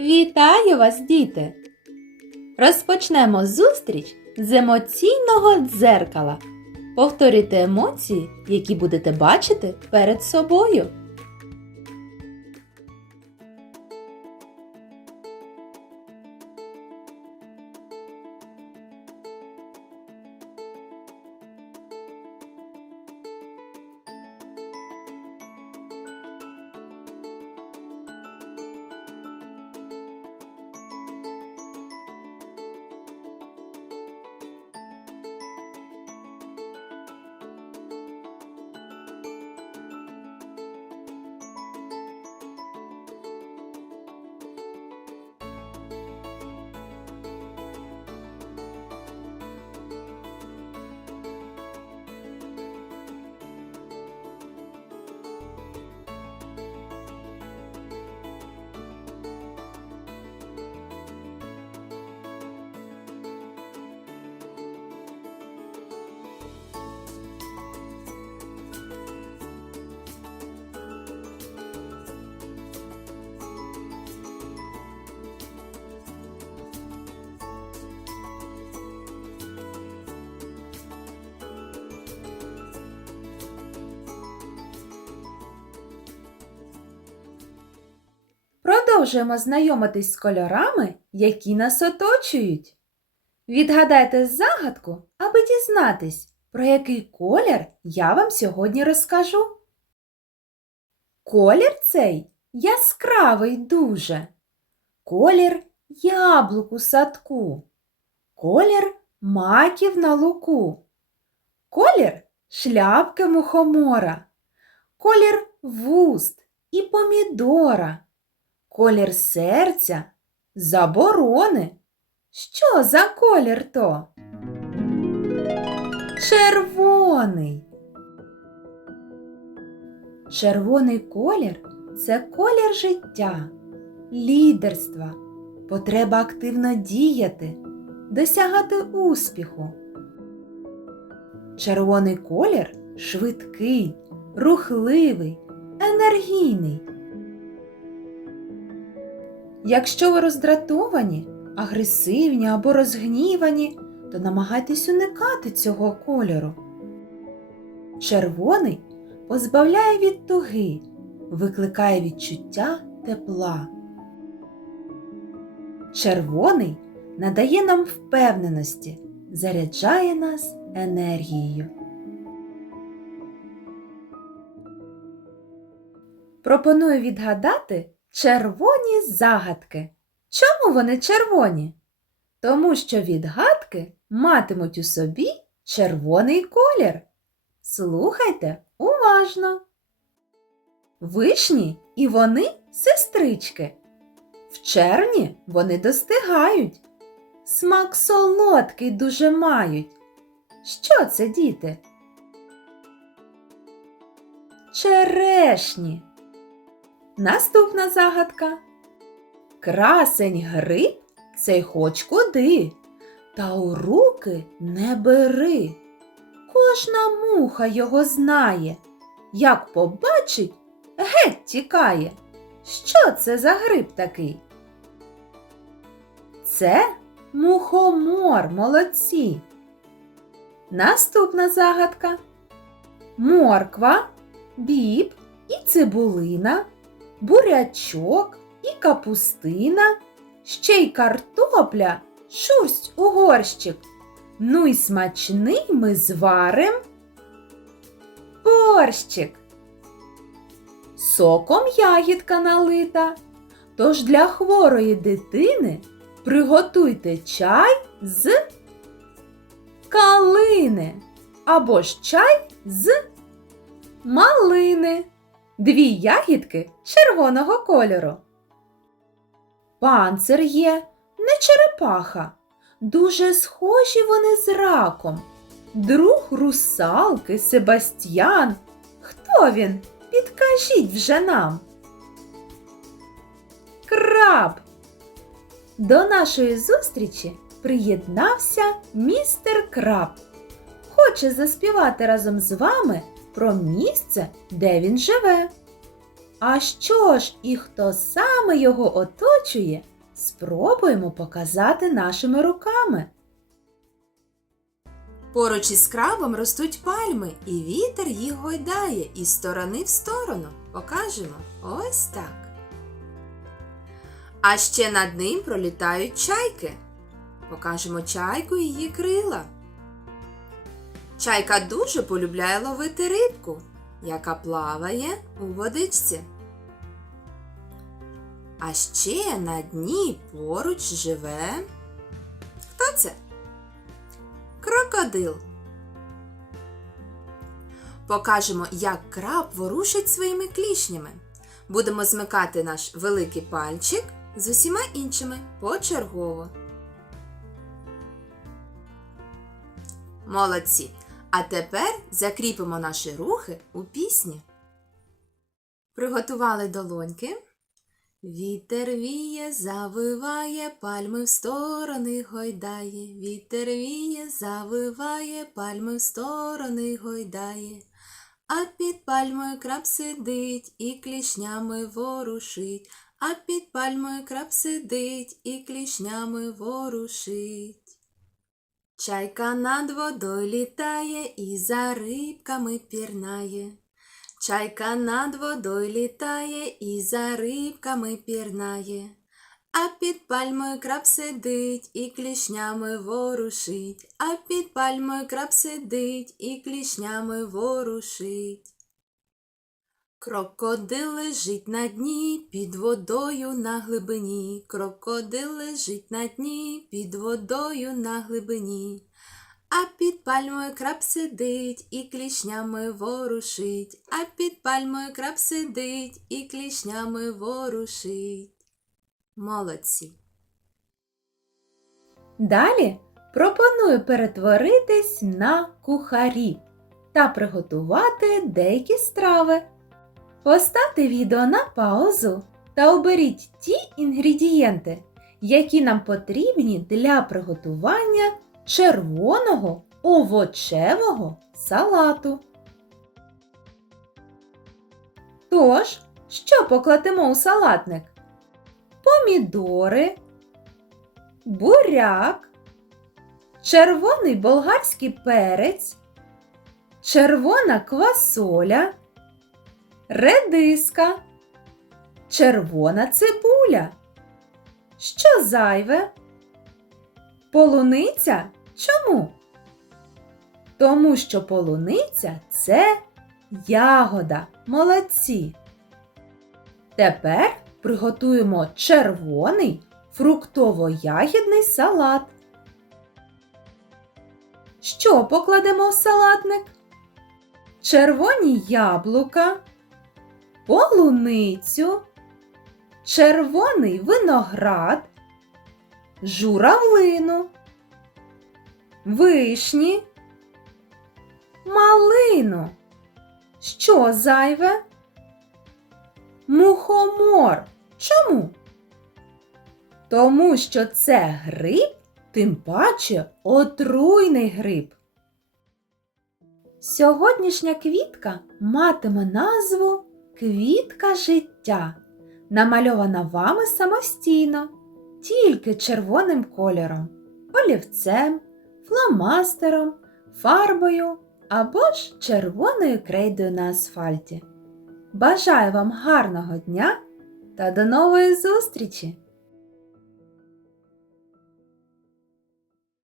Вітаю вас, діти! Розпочнемо зустріч з емоційного дзеркала. Повторюйте емоції, які будете бачити перед собою. Продовжуємо знайомитись з кольорами, які нас оточують. Відгадайте загадку, аби дізнатись, про який колір я вам сьогодні розкажу. Колір цей яскравий дуже. Колір яблук у садку. Колір маків на луку. Колір шляпки мухомора. Колір вуст і помідора. Колір серця заборони. Що за колір то? Червоний. Червоний колір це колір життя, лідерства, потреба активно діяти, досягати успіху. Червоний колір швидкий, рухливий, енергійний. Якщо ви роздратовані, агресивні або розгнівані, то намагайтесь уникати цього кольору. Червоний позбавляє від туги, викликає відчуття тепла. Червоний надає нам впевненості, заряджає нас енергією. Пропоную відгадати червоні загадки. Чому вони червоні? Тому що відгадки матимуть у собі червоний колір. Слухайте уважно. Вишні і вони сестрички. В червні вони достигають. Смак солодкий дуже мають. Що це, діти? Черешні. Наступна загадка. Красень гриб цей хоч куди, та у руки не бери. Кожна муха його знає, як побачить, геть тікає. Що це за гриб такий? Це мухомор молодці. Наступна загадка. Морква, біб і цибулина, бурячок і капустина, ще й картопля, шурсть у горщик. Ну й смачний ми зварим борщик. Соком ягідка налита. Тож для хворої дитини приготуйте чай з калини або ж чай з малини. Дві ягідки червоного кольору. Панцир є, не черепаха. Дуже схожі вони з раком. Друг русалки Себастьян. Хто він? Підкажіть вже нам. Краб. До нашої зустрічі приєднався містер Краб. Хоче заспівати разом з вами про місце, де він живе. А що ж і хто саме його оточує, спробуємо показати нашими руками. Поруч із крабом ростуть пальми, і вітер їх гойдає із сторони в сторону. Покажемо ось так. А ще над ним пролітають чайки. Покажемо чайку і її крила. Чайка дуже полюбляє ловити рибку, яка плаває у водичці. А ще на дні поруч живе. Хто це? Крокодил. Покажемо, як краб ворушить своїми клішнями. Будемо змикати наш великий пальчик з усіма іншими почергово. Молодці! А тепер закріпимо наші рухи у пісні. Приготували долоньки. Вітер віє, завиває, пальми в сторони гойдає. Вітер віє, завиває, пальми в сторони гойдає. А під пальмою краб сидить і клішнями ворушить. А під пальмою краб сидить і клішнями ворушить. Чайка над водою літає і за рибками пірнає. Чайка над водою літає і за рибками пірнає. А під пальмою краб сидить і клішнями ворушить. А під пальмою краб сидить і клішнями ворушить. Крокодил лежить на дні під водою на глибині. Крокодил лежить на дні під водою на глибині. А під пальмою краб сидить і клішнями ворушить. А під пальмою краб сидить і клішнями ворушить. Молодці. Далі пропоную перетворитись на кухарі та приготувати деякі страви. Поставте відео на паузу та оберіть ті інгредієнти, які нам потрібні для приготування червоного овочевого салату. Тож, що покладемо у салатник? Помідори, буряк, червоний болгарський перець, червона квасоля, редиска, червона цибуля. Що зайве? Полуниця чому? Тому що полуниця це ягода. Молодці. Тепер приготуємо червоний фруктово-ягідний салат. Що покладемо в салатник? Червоні яблука, полуницю, червоний виноград, журавлину, вишні, малину. Що зайве? Мухомор. Чому? Тому що це гриб, тим паче отруйний гриб. Сьогоднішня квітка матиме назву Квітка життя, намальована вами самостійно, тільки червоним кольором, олівцем, фломастером, фарбою або ж червоною крейдою на асфальті. Бажаю вам гарного дня та до нової зустрічі!